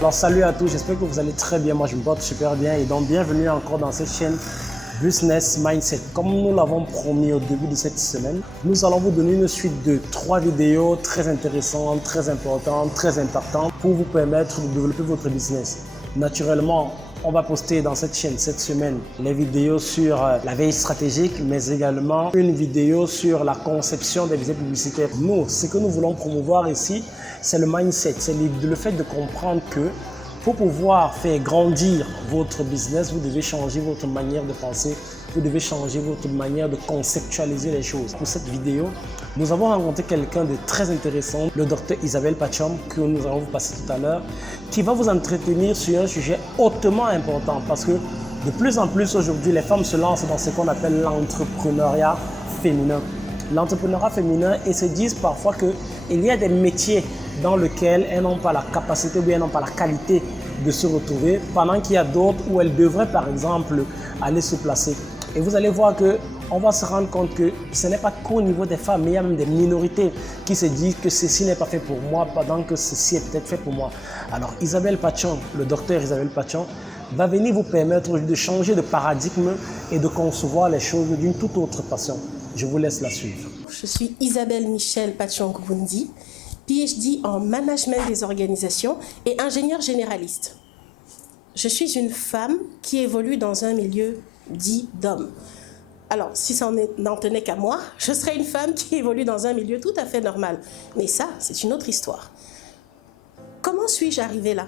Alors salut à tous, j'espère que vous allez très bien, moi je me porte super bien et donc bienvenue encore dans cette chaîne Business Mindset. Comme nous l'avons promis au début de cette semaine, nous allons vous donner une suite de 3 vidéos très intéressantes, très importantes, très impactantes pour vous permettre de développer votre business. Naturellement, on va poster dans cette chaîne cette semaine les vidéos sur la veille stratégique, mais également une vidéo sur la conception des visées publicitaires. Nous, ce que nous voulons promouvoir ici, c'est le mindset, c'est le fait de comprendre que pour pouvoir faire grandir votre business, vous devez changer votre manière de penser, vous devez changer votre manière de conceptualiser les choses. Pour cette vidéo, nous avons rencontré quelqu'un de très intéressant, le docteur Isabelle Pachom, que nous allons vous passer tout à l'heure, qui va vous entretenir sur un sujet hautement important parce que de plus en plus aujourd'hui, les femmes se lancent dans ce qu'on appelle l'entrepreneuriat féminin. L'entrepreneuriat féminin et se disent parfois qu'il y a des métiers dans lesquels elles n'ont pas la capacité ou elles n'ont pas la qualité de se retrouver, pendant qu'il y a d'autres où elles devraient par exemple aller se placer. Et vous allez voir qu'on va se rendre compte que ce n'est pas qu'au niveau des femmes, mais il y a même des minorités qui se disent que ceci n'est pas fait pour moi, pendant que ceci est peut-être fait pour moi. Alors Isabelle Pachom, le docteur Isabelle Pachom, va venir vous permettre de changer de paradigme et de concevoir les choses d'une toute autre façon. Je vous laisse la suivre. Je suis Isabelle Michel Pachong-Gundi, PhD en management des organisations et ingénieure généraliste. Je suis une femme qui évolue dans un milieu dit d'hommes. Alors, si ça n'en tenait qu'à moi, je serais une femme qui évolue dans un milieu tout à fait normal. Mais ça, c'est une autre histoire. Comment suis-je arrivée là?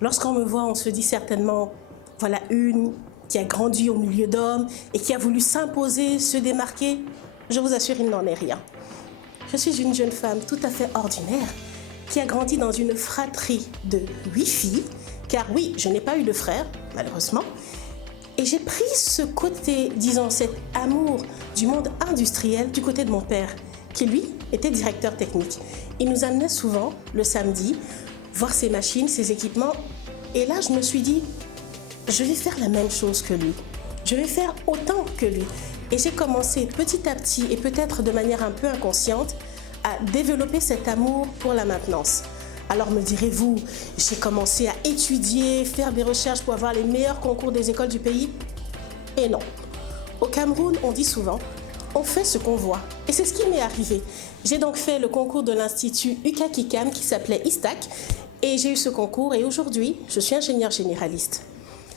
Lorsqu'on me voit, on se dit certainement, voilà une qui a grandi au milieu d'hommes et qui a voulu s'imposer, se démarquer. Je vous assure, il n'en est rien. Je suis une jeune femme tout à fait ordinaire qui a grandi dans une fratrie de 8 filles, car oui, je n'ai pas eu de frère, malheureusement, et j'ai pris ce côté, disons, cet amour du monde industriel du côté de mon père, qui lui était directeur technique. Il nous amenait souvent le samedi voir ses machines, ses équipements, et là je me suis dit, je vais faire la même chose que lui, je vais faire autant que lui. Et j'ai commencé petit à petit, et peut-être de manière un peu inconsciente, à développer cet amour pour la maintenance. Alors me direz-vous, j'ai commencé à étudier, faire des recherches pour avoir les meilleurs concours des écoles du pays? Et non. Au Cameroun, on dit souvent, on fait ce qu'on voit. Et c'est ce qui m'est arrivé. J'ai donc fait le concours de l'Institut UKAKICAM qui s'appelait ISTAC. Et j'ai eu ce concours et aujourd'hui, je suis ingénieure généraliste.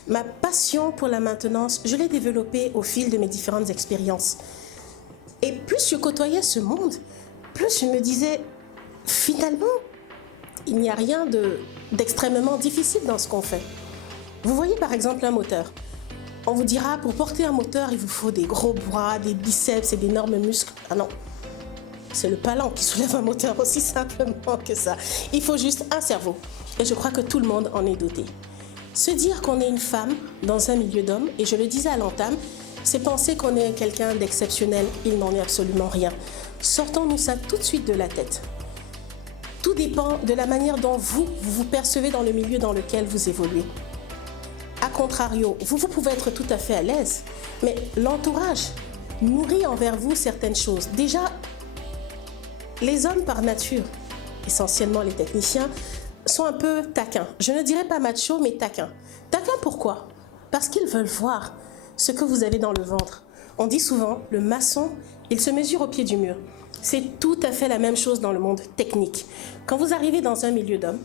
Ma passion pour la maintenance, je l'ai développée au fil de mes différentes expériences. Et plus je côtoyais ce monde, plus je me disais, finalement, il n'y a rien d'extrêmement difficile dans ce qu'on fait. Vous voyez par exemple un moteur. On vous dira, pour porter un moteur, il vous faut des gros bras, des biceps et d'énormes muscles. Ah non, c'est le palan qui soulève un moteur aussi simplement que ça. Il faut juste un cerveau. Et je crois que tout le monde en est doté. Se dire qu'on est une femme dans un milieu d'hommes, et je le disais à l'entame, c'est penser qu'on est quelqu'un d'exceptionnel. Il n'en est absolument rien. Sortons-nous ça tout de suite de la tête. Tout dépend de la manière dont vous vous percevez dans le milieu dans lequel vous évoluez. A contrario, vous pouvez être tout à fait à l'aise, mais l'entourage nourrit envers vous certaines choses. Déjà, les hommes par nature, essentiellement les techniciens, sont un peu taquins. Je ne dirais pas macho, mais taquins. Taquins pourquoi? Parce qu'ils veulent voir ce que vous avez dans le ventre. On dit souvent, le maçon, il se mesure au pied du mur. C'est tout à fait la même chose dans le monde technique. Quand vous arrivez dans un milieu d'hommes,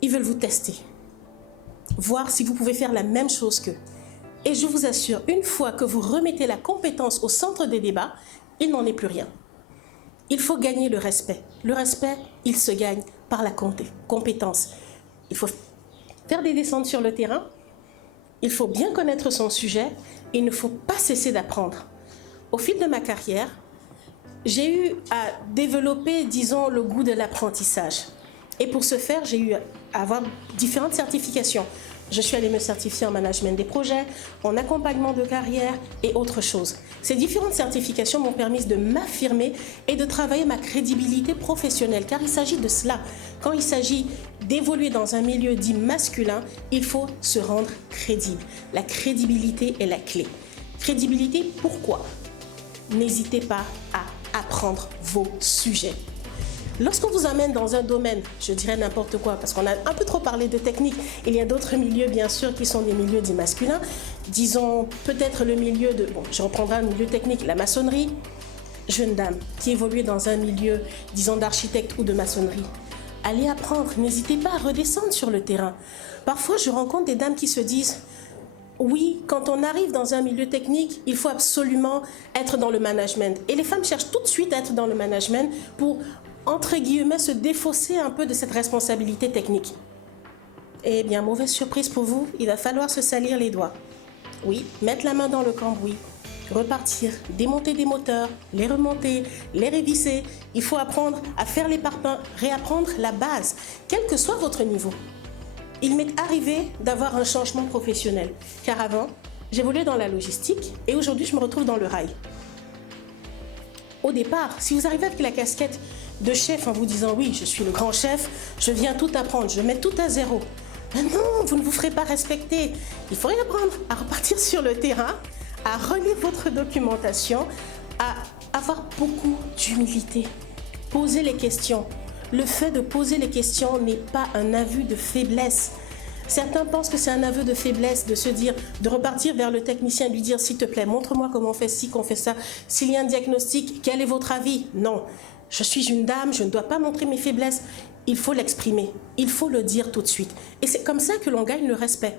ils veulent vous tester. Voir si vous pouvez faire la même chose qu'eux. Et je vous assure, une fois que vous remettez la compétence au centre des débats, il n'en est plus rien. Il faut gagner le respect. Le respect, il se gagne par la compétence. Il faut faire des descentes sur le terrain. Il faut bien connaître son sujet. Il ne faut pas cesser d'apprendre. Au fil de ma carrière, j'ai eu à développer, disons, le goût de l'apprentissage. Et pour ce faire, j'ai eu à avoir différentes certifications. Je suis allée me certifier en management des projets, en accompagnement de carrière et autres choses. Ces différentes certifications m'ont permis de m'affirmer et de travailler ma crédibilité professionnelle, car il s'agit de cela. Quand il s'agit d'évoluer dans un milieu dit masculin, il faut se rendre crédible. La crédibilité est la clé. Crédibilité, pourquoi? N'hésitez pas à apprendre vos sujets. Lorsqu'on vous amène dans un domaine, je dirais n'importe quoi, parce qu'on a un peu trop parlé de technique, il y a d'autres milieux bien sûr qui sont des milieux dits masculins, disons peut-être le milieu de, bon je reprendrai un milieu technique, la maçonnerie, jeune dame qui évolue dans un milieu, disons d'architecte ou de maçonnerie, allez apprendre, n'hésitez pas à redescendre sur le terrain. Parfois je rencontre des dames qui se disent, oui, quand on arrive dans un milieu technique, il faut absolument être dans le management. Et les femmes cherchent tout de suite à être dans le management pour, entre guillemets, se défausser un peu de cette responsabilité technique. Eh bien, mauvaise surprise pour vous, il va falloir se salir les doigts. Oui, mettre la main dans le cambouis, repartir, démonter des moteurs, les remonter, les révisser. Il faut apprendre à faire les parpaings, réapprendre la base, quel que soit votre niveau. Il m'est arrivé d'avoir un changement professionnel, car avant, j'évoluais dans la logistique et aujourd'hui, je me retrouve dans le rail. Au départ, si vous arrivez avec la casquette de chef en vous disant « oui, je suis le grand chef, je viens tout apprendre, je mets tout à zéro », ben non, vous ne vous ferez pas respecter. Il faut réapprendre à repartir sur le terrain, à relire votre documentation, à avoir beaucoup d'humilité, poser les questions. Le fait de poser les questions n'est pas un aveu de faiblesse. Certains pensent que c'est un aveu de faiblesse de se dire, de repartir vers le technicien et lui dire, s'il te plaît, montre-moi comment on fait ci, qu'on fait ça. S'il y a un diagnostic, quel est votre avis? Non, je suis une dame, je ne dois pas montrer mes faiblesses. Il faut l'exprimer, il faut le dire tout de suite. Et c'est comme ça que l'on gagne le respect.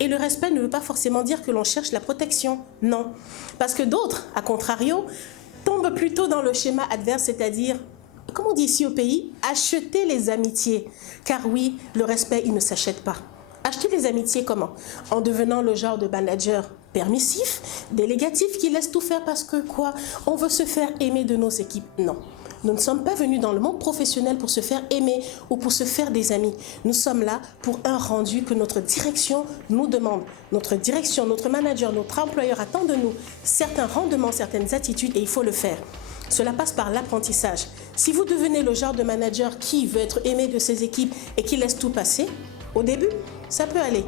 Et le respect ne veut pas forcément dire que l'on cherche la protection, non. Parce que d'autres, à contrario, tombent plutôt dans le schéma adverse, c'est-à-dire, comme on dit ici au pays, acheter les amitiés. Car oui, le respect, il ne s'achète pas. Acheter les amitiés comment? En devenant le genre de manager permissif, délégatif, qui laisse tout faire parce que quoi? On veut se faire aimer de nos équipes. Non. Nous ne sommes pas venus dans le monde professionnel pour se faire aimer ou pour se faire des amis. Nous sommes là pour un rendu que notre direction nous demande. Notre direction, notre manager, notre employeur attend de nous certains rendements, certaines attitudes et il faut le faire. Cela passe par l'apprentissage. Si vous devenez le genre de manager qui veut être aimé de ses équipes et qui laisse tout passer, au début, ça peut aller.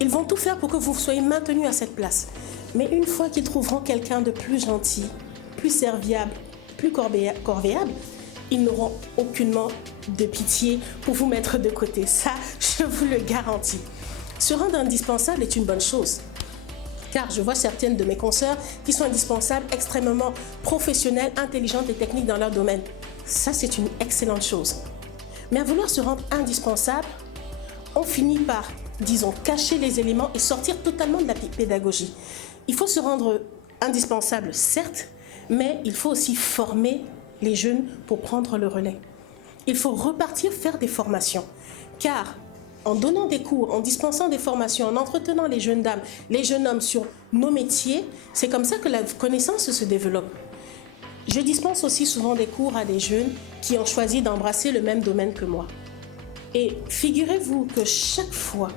Ils vont tout faire pour que vous soyez maintenu à cette place. Mais une fois qu'ils trouveront quelqu'un de plus gentil, plus serviable, plus corvéable, ils n'auront aucunement de pitié pour vous mettre de côté. Ça, je vous le garantis. Se rendre indispensable est une bonne chose. Car je vois certaines de mes consoeurs qui sont indispensables, extrêmement professionnelles, intelligentes et techniques dans leur domaine. Ça, c'est une excellente chose. Mais à vouloir se rendre indispensable, on finit par, disons, cacher les éléments et sortir totalement de la pédagogie. Il faut se rendre indispensable, certes, mais il faut aussi former les jeunes pour prendre le relais. Il faut repartir faire des formations, car en donnant des cours, en dispensant des formations, en entretenant les jeunes dames, les jeunes hommes sur nos métiers, c'est comme ça que la connaissance se développe. Je dispense aussi souvent des cours à des jeunes qui ont choisi d'embrasser le même domaine que moi. Et figurez-vous que chaque fois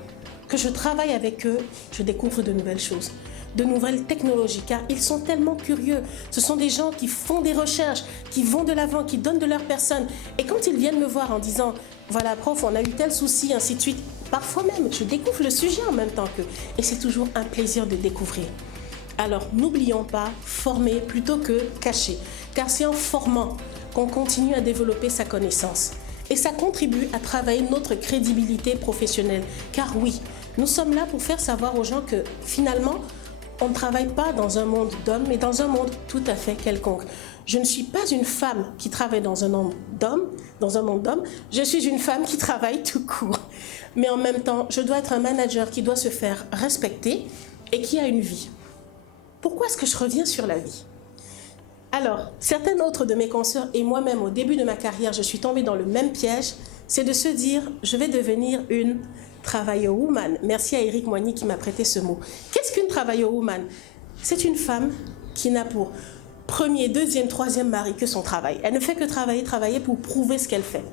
que je travaille avec eux, je découvre de nouvelles choses, de nouvelles technologies, car ils sont tellement curieux. Ce sont des gens qui font des recherches, qui vont de l'avant, qui donnent de leur personne. Et quand ils viennent me voir en disant « Voilà, prof, on a eu tel souci, ainsi de suite », parfois même, je découvre le sujet en même temps qu'eux. Et c'est toujours un plaisir de découvrir. Alors, n'oublions pas, former plutôt que cacher. Car c'est en formant qu'on continue à développer sa connaissance. Et ça contribue à travailler notre crédibilité professionnelle. Car oui, nous sommes là pour faire savoir aux gens que finalement, on ne travaille pas dans un monde d'hommes, mais dans un monde tout à fait quelconque. Je ne suis pas une femme qui travaille dans un monde d'hommes, je suis une femme qui travaille tout court. Mais en même temps, je dois être un manager qui doit se faire respecter et qui a une vie. Pourquoi est-ce que je reviens sur la vie? Alors, certaines autres de mes consoeurs et moi-même, au début de ma carrière, je suis tombée dans le même piège, c'est de se dire, je vais devenir une travailleur woman. Merci à Eric Moigny qui m'a prêté ce mot. Qu'est-ce qu'une travailleur woman? C'est une femme qui n'a pour premier, deuxième, troisième mari que son travail. Elle ne fait que travailler pour prouver ce qu'elle fait.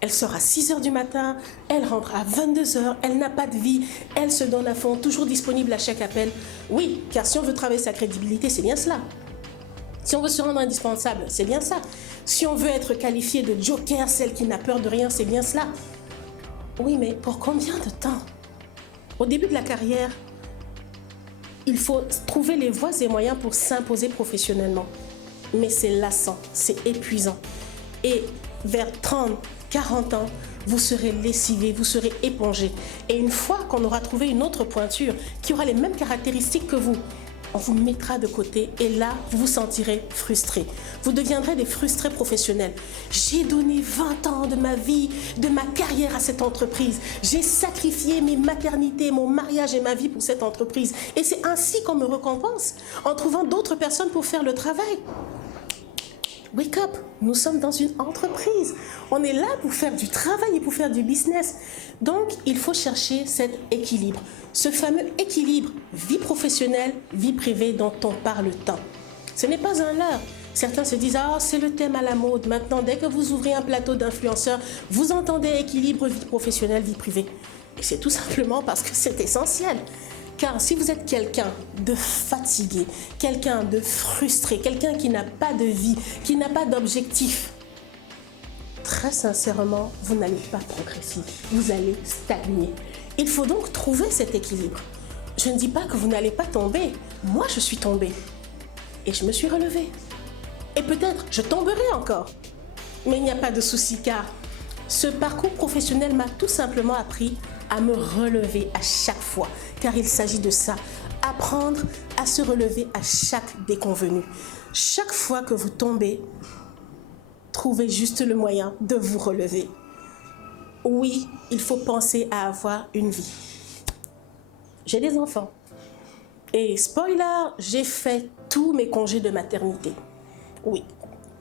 Elle sort à 6 h du matin, elle rentre à 22 h, elle n'a pas de vie, elle se donne à fond, toujours disponible à chaque appel. Oui, car si on veut travailler sa crédibilité, c'est bien cela. Si on veut se rendre indispensable, c'est bien ça. Si on veut être qualifié de joker, celle qui n'a peur de rien, c'est bien cela. Oui, mais pour combien de temps? Au début de la carrière, il faut trouver les voies et moyens pour s'imposer professionnellement. Mais c'est lassant, c'est épuisant. Et vers 30, 40 ans, vous serez lessivé, vous serez épongé. Et une fois qu'on aura trouvé une autre pointure qui aura les mêmes caractéristiques que vous, on vous mettra de côté et là, vous vous sentirez frustré. Vous deviendrez des frustrés professionnels. J'ai donné 20 ans de ma vie, de ma carrière à cette entreprise. J'ai sacrifié mes maternités, mon mariage et ma vie pour cette entreprise. Et c'est ainsi qu'on me récompense, en trouvant d'autres personnes pour faire le travail. Wake up, nous sommes dans une entreprise. On est là pour faire du travail et pour faire du business. Donc, il faut chercher cet équilibre. Ce fameux équilibre vie professionnelle, vie privée dont on parle tant. Ce n'est pas un leurre. Certains se disent « Ah, c'est le thème à la mode. Maintenant, dès que vous ouvrez un plateau d'influenceurs, vous entendez équilibre vie professionnelle, vie privée. » Et c'est tout simplement parce que c'est essentiel. Car si vous êtes quelqu'un de fatigué, quelqu'un de frustré, quelqu'un qui n'a pas de vie, qui n'a pas d'objectif, très sincèrement, vous n'allez pas progresser, vous allez stagner. Il faut donc trouver cet équilibre. Je ne dis pas que vous n'allez pas tomber. Moi, je suis tombée et je me suis relevée. Et peut-être, je tomberai encore. Mais il n'y a pas de souci car ce parcours professionnel m'a tout simplement appris à me relever à chaque fois. Car il s'agit de ça, apprendre à se relever à chaque déconvenue. Chaque fois que vous tombez, trouvez juste le moyen de vous relever. Oui, il faut penser à avoir une vie. J'ai des enfants. Et spoiler, j'ai fait tous mes congés de maternité. Oui,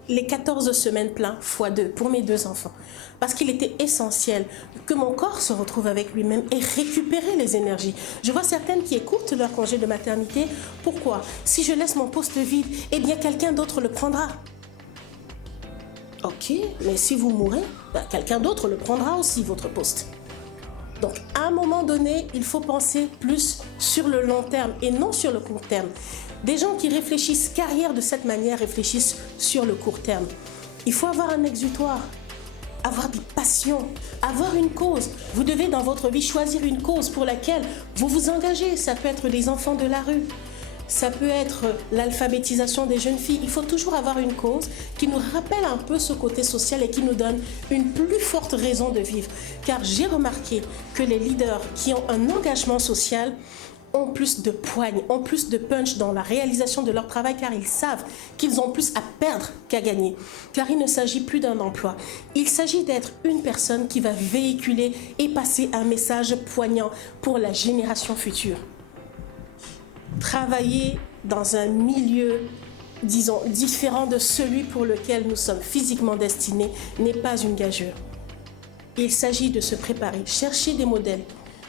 les 14 semaines plein x 2 pour mes 2 enfants. Parce qu'il était essentiel que mon corps se retrouve avec lui-même et récupérer les énergies. Je vois certaines qui écoutent leur congé de maternité. Pourquoi? Si je laisse mon poste vide, eh bien quelqu'un d'autre le prendra. Ok, mais si vous mourrez, quelqu'un d'autre le prendra aussi, votre poste. Donc, à un moment donné, il faut penser plus sur le long terme et non sur le court terme. Des gens qui réfléchissent carrière de cette manière réfléchissent sur le court terme. Il faut avoir un exutoire, avoir des passions, avoir une cause. Vous devez dans votre vie choisir une cause pour laquelle vous vous engagez. Ça peut être les enfants de la rue. Ça peut être l'alphabétisation des jeunes filles. Il faut toujours avoir une cause qui nous rappelle un peu ce côté social et qui nous donne une plus forte raison de vivre. Car j'ai remarqué que les leaders qui ont un engagement social ont plus de poigne, ont plus de punch dans la réalisation de leur travail car ils savent qu'ils ont plus à perdre qu'à gagner. Car il ne s'agit plus d'un emploi. Il s'agit d'être une personne qui va véhiculer et passer un message poignant pour la génération future. Travailler dans un milieu, disons, différent de celui pour lequel nous sommes physiquement destinés n'est pas une gageure. Il s'agit de se préparer, chercher des modèles,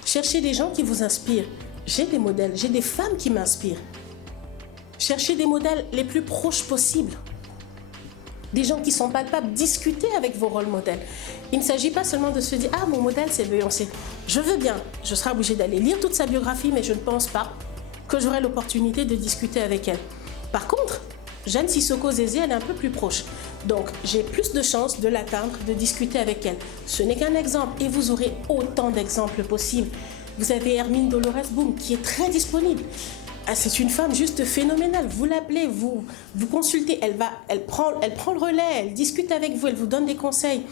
chercher des gens qui vous inspirent. J'ai des modèles, j'ai des femmes qui m'inspirent. Cherchez des modèles les plus proches possibles. Des gens qui sont palpables, discutez avec vos rôles modèles. Il ne s'agit pas seulement de se dire « Ah, mon modèle, c'est Beyoncé. Je veux bien, je serai obligée d'aller lire toute sa biographie, mais je ne pense pas que j'aurai l'opportunité de discuter avec elle. » Par contre, Jeanne Sissoko Zézé, elle est un peu plus proche. Donc, j'ai plus de chances de l'atteindre, de discuter avec elle. Ce n'est qu'un exemple et vous aurez autant d'exemples possibles. Vous avez Hermine Dolores Boom qui est très disponible. C'est une femme juste phénoménale. Vous l'appelez, vous consultez, elle prend le relais, elle discute avec vous, elle vous donne des conseils.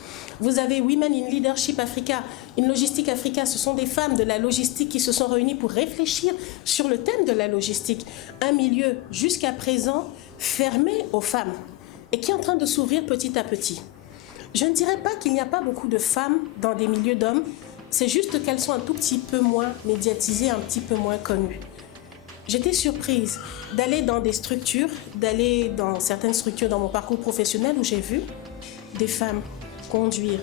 Vous avez Women in Leadership Africa, in Logistique Africa. Ce sont des femmes de la logistique qui se sont réunies pour réfléchir sur le thème de la logistique. Un milieu jusqu'à présent fermé aux femmes et qui est en train de s'ouvrir petit à petit. Je ne dirais pas qu'il n'y a pas beaucoup de femmes dans des milieux d'hommes. C'est juste qu'elles sont un tout petit peu moins médiatisées, un petit peu moins connues. J'étais surprise d'aller dans des structures, d'aller dans certaines structures dans mon parcours professionnel où j'ai vu des femmes conduire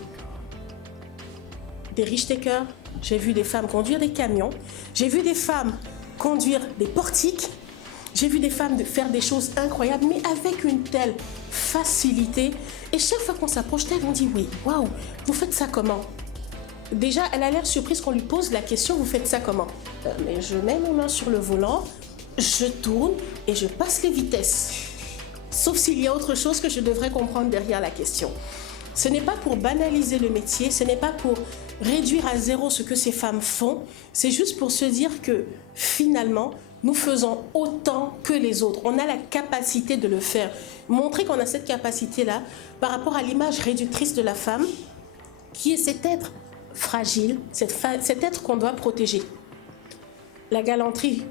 des riche-takers, j'ai vu des femmes conduire des camions, j'ai vu des femmes conduire des portiques, j'ai vu des femmes faire des choses incroyables, mais avec une telle facilité. Et chaque fois qu'on s'approche d'elle, on dit « Oui, waouh, vous faites ça comment ?» Déjà, elle a l'air surprise qu'on lui pose la question « Vous faites ça comment ?» Mais je mets mes mains sur le volant, je tourne et je passe les vitesses. Sauf s'il y a autre chose que je devrais comprendre derrière la question. Ce n'est pas pour banaliser le métier, ce n'est pas pour réduire à zéro ce que ces femmes font, c'est juste pour se dire que finalement, nous faisons autant que les autres. On a la capacité de le faire. Montrer qu'on a cette capacité-là par rapport à l'image réductrice de la femme, qui est cet être fragile, cet être qu'on doit protéger. La galanterie,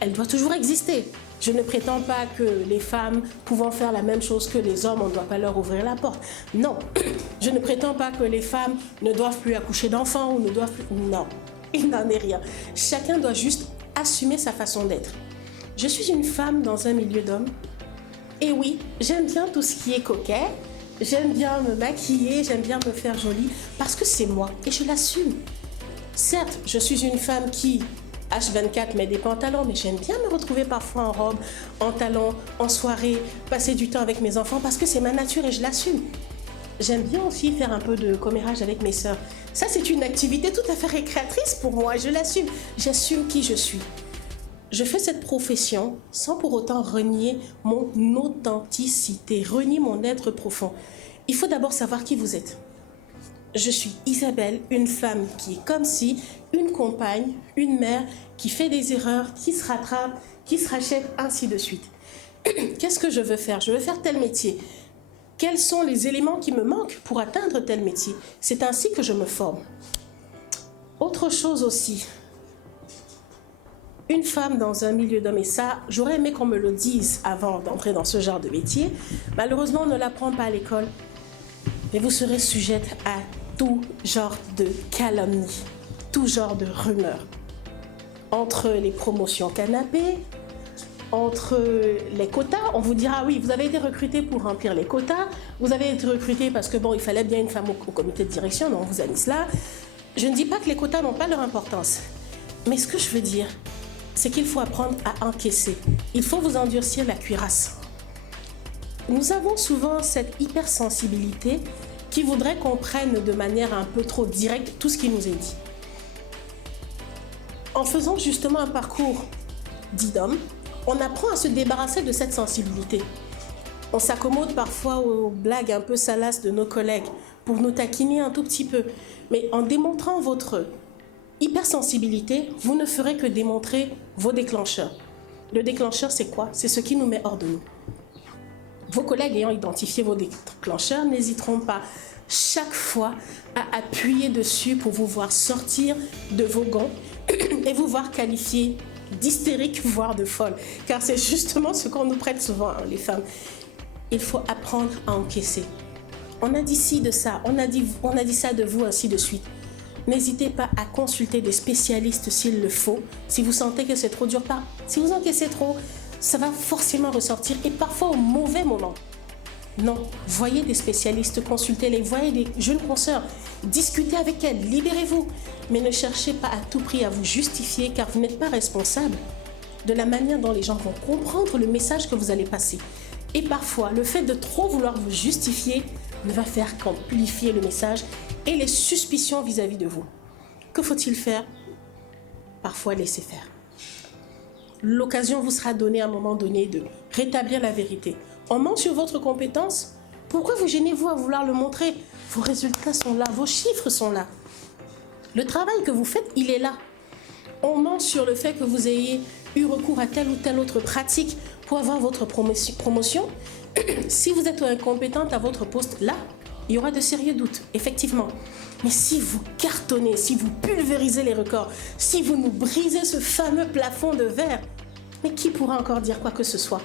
elle doit toujours exister. Je ne prétends pas que les femmes pouvant faire la même chose que les hommes, on ne doit pas leur ouvrir la porte. Non, je ne prétends pas que les femmes ne doivent plus accoucher d'enfants ou ne doivent plus... Non, il n'en est rien. Chacun doit juste assumer sa façon d'être. Je suis une femme dans un milieu d'hommes. Et oui, j'aime bien tout ce qui est coquet. J'aime bien me maquiller, j'aime bien me faire jolie parce que c'est moi et je l'assume. Certes, je suis une femme qui... H24 met des pantalons, mais j'aime bien me retrouver parfois en robe, en talons, en soirée, passer du temps avec mes enfants parce que c'est ma nature et je l'assume. J'aime bien aussi faire un peu de commérage avec mes sœurs. Ça, c'est une activité tout à fait récréatrice pour moi, je l'assume. J'assume qui je suis. Je fais cette profession sans pour autant renier mon authenticité, renier mon être profond. Il faut d'abord savoir qui vous êtes. Je suis Isabelle, une femme qui est comme si, une compagne, une mère qui fait des erreurs, qui se rattrape, qui se rachète, ainsi de suite. Qu'est-ce que je veux faire? Je veux faire tel métier. Quels sont les éléments qui me manquent pour atteindre tel métier? C'est ainsi que je me forme. Autre chose aussi, une femme dans un milieu d'hommes, et ça, j'aurais aimé qu'on me le dise avant d'entrer dans ce genre de métier. Malheureusement, on ne l'apprend pas à l'école. Mais vous serez sujette à tout genre de calomnies, tout genre de rumeurs. Entre les promotions canapé, entre les quotas, on vous dira oui, vous avez été recruté pour remplir les quotas, vous avez été recruté parce que bon, il fallait bien une femme au comité de direction, donc on vous a mis cela. Je ne dis pas que les quotas n'ont pas leur importance, mais ce que je veux dire, c'est qu'il faut apprendre à encaisser. Il faut vous endurcir la cuirasse. Nous avons souvent cette hypersensibilité qui voudrait qu'on prenne de manière un peu trop directe tout ce qui nous est dit. En faisant justement un parcours dit d'homme, on apprend à se débarrasser de cette sensibilité. On s'accommode parfois aux blagues un peu salaces de nos collègues pour nous taquiner un tout petit peu. Mais en démontrant votre hypersensibilité, vous ne ferez que démontrer vos déclencheurs. Le déclencheur, c'est quoi? C'est ce qui nous met hors de nous. Vos collègues ayant identifié vos déclencheurs n'hésiteront pas chaque fois à appuyer dessus pour vous voir sortir de vos gonds et vous voir qualifier d'hystérique, voire de folle. Car c'est justement ce qu'on nous prête souvent, hein, les femmes. Il faut apprendre à encaisser. On a dit ci de ça, on a dit ça de vous, ainsi de suite. N'hésitez pas à consulter des spécialistes s'il le faut. Si vous sentez que c'est trop dur, si vous encaissez trop, ça va forcément ressortir et parfois au mauvais moment. Non, voyez des spécialistes, consultez-les, voyez des jeunes consoeurs, discutez avec elles, libérez-vous. Mais ne cherchez pas à tout prix à vous justifier car vous n'êtes pas responsable de la manière dont les gens vont comprendre le message que vous allez passer. Et parfois, le fait de trop vouloir vous justifier ne va faire qu'amplifier le message et les suspicions vis-à-vis de vous. Que faut-il faire? Parfois, laisser faire. L'occasion vous sera donnée à un moment donné de rétablir la vérité. On ment sur votre compétence. Pourquoi vous gênez-vous à vouloir le montrer? Vos résultats sont là, vos chiffres sont là. Le travail que vous faites, il est là. On ment sur le fait que vous ayez eu recours à telle ou telle autre pratique pour avoir votre promotion. Si vous êtes incompétente à votre poste, là, il y aura de sérieux doutes, effectivement. Mais si vous cartonnez, si vous pulvérisez les records, si vous nous brisez ce fameux plafond de verre, mais qui pourra encore dire quoi que ce soit?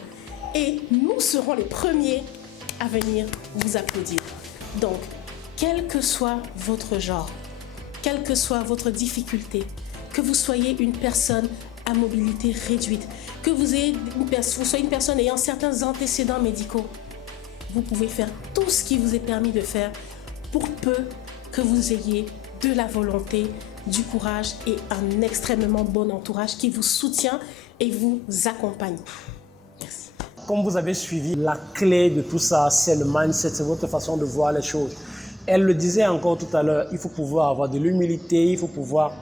Et nous serons les premiers à venir vous applaudir. Donc, quel que soit votre genre, quelle que soit votre difficulté, que vous soyez une personne à mobilité réduite, que vous soyez une personne ayant certains antécédents médicaux, vous pouvez faire tout ce qui vous est permis de faire pour peu que vous ayez de la volonté, du courage et un extrêmement bon entourage qui vous soutient et vous accompagne. Merci. Comme vous avez suivi, la clé de tout ça, c'est le mindset, c'est votre façon de voir les choses. Elle le disait encore tout à l'heure, il faut pouvoir avoir de l'humilité, il faut pouvoir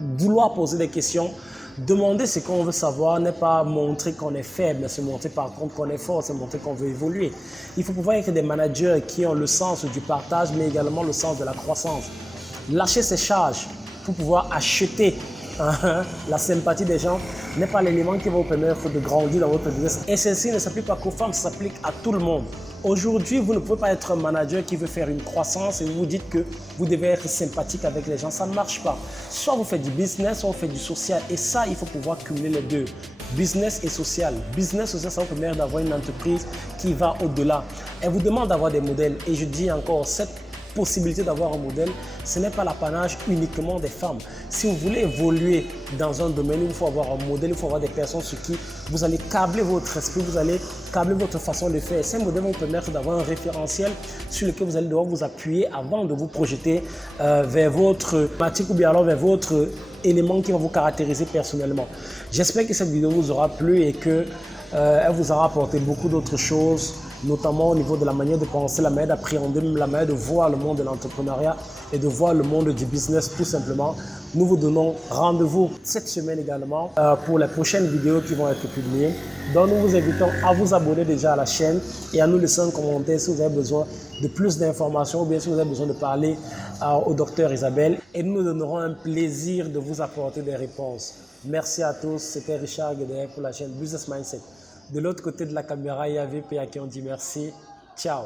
vouloir poser des questions. Demander ce qu'on veut savoir n'est pas montrer qu'on est faible, c'est montrer par contre qu'on est fort, c'est montrer qu'on veut évoluer. Il faut pouvoir être des managers qui ont le sens du partage, mais également le sens de la croissance. Lâcher ses charges pour pouvoir acheter La sympathie des gens n'est pas l'élément qui va vous permettre de grandir dans votre business. Et ceci ne s'applique pas qu'aux femmes, ça s'applique à tout le monde. Aujourd'hui, vous ne pouvez pas être un manager qui veut faire une croissance et vous vous dites que vous devez être sympathique avec les gens. Ça ne marche pas. Soit vous faites du business, soit vous faites du social. Et ça, il faut pouvoir cumuler les deux. Business et social. Business social, ça vous permet d'avoir une entreprise qui va au-delà. Elle vous demande d'avoir des modèles. Et je dis encore, cette possibilité d'avoir un modèle, ce n'est pas l'apanage uniquement des femmes. Si vous voulez évoluer dans un domaine, il faut avoir un modèle, il faut avoir des personnes sur qui vous allez câbler votre esprit, vous allez câbler votre façon de faire. Ces modèles vont vous permettre d'avoir un référentiel sur lequel vous allez devoir vous appuyer avant de vous projeter vers votre pratique ou bien alors vers votre élément qui va vous caractériser personnellement. J'espère que cette vidéo vous aura plu et que elle vous aura apporté beaucoup d'autres choses, notamment au niveau de la manière de penser, la manière d'appréhender, la manière de voir le monde de l'entrepreneuriat et de voir le monde du business tout simplement. Nous vous donnons rendez-vous cette semaine également pour les prochaines vidéos qui vont être publiées. Donc nous vous invitons à vous abonner déjà à la chaîne et à nous laisser un commentaire si vous avez besoin de plus d'informations ou bien si vous avez besoin de parler au docteur Isabelle. Et nous nous donnerons un plaisir de vous apporter des réponses. Merci à tous, c'était Richard Guédé pour la chaîne Business Mindset. De l'autre côté de la caméra, il y a VP à qui on dit merci. Ciao.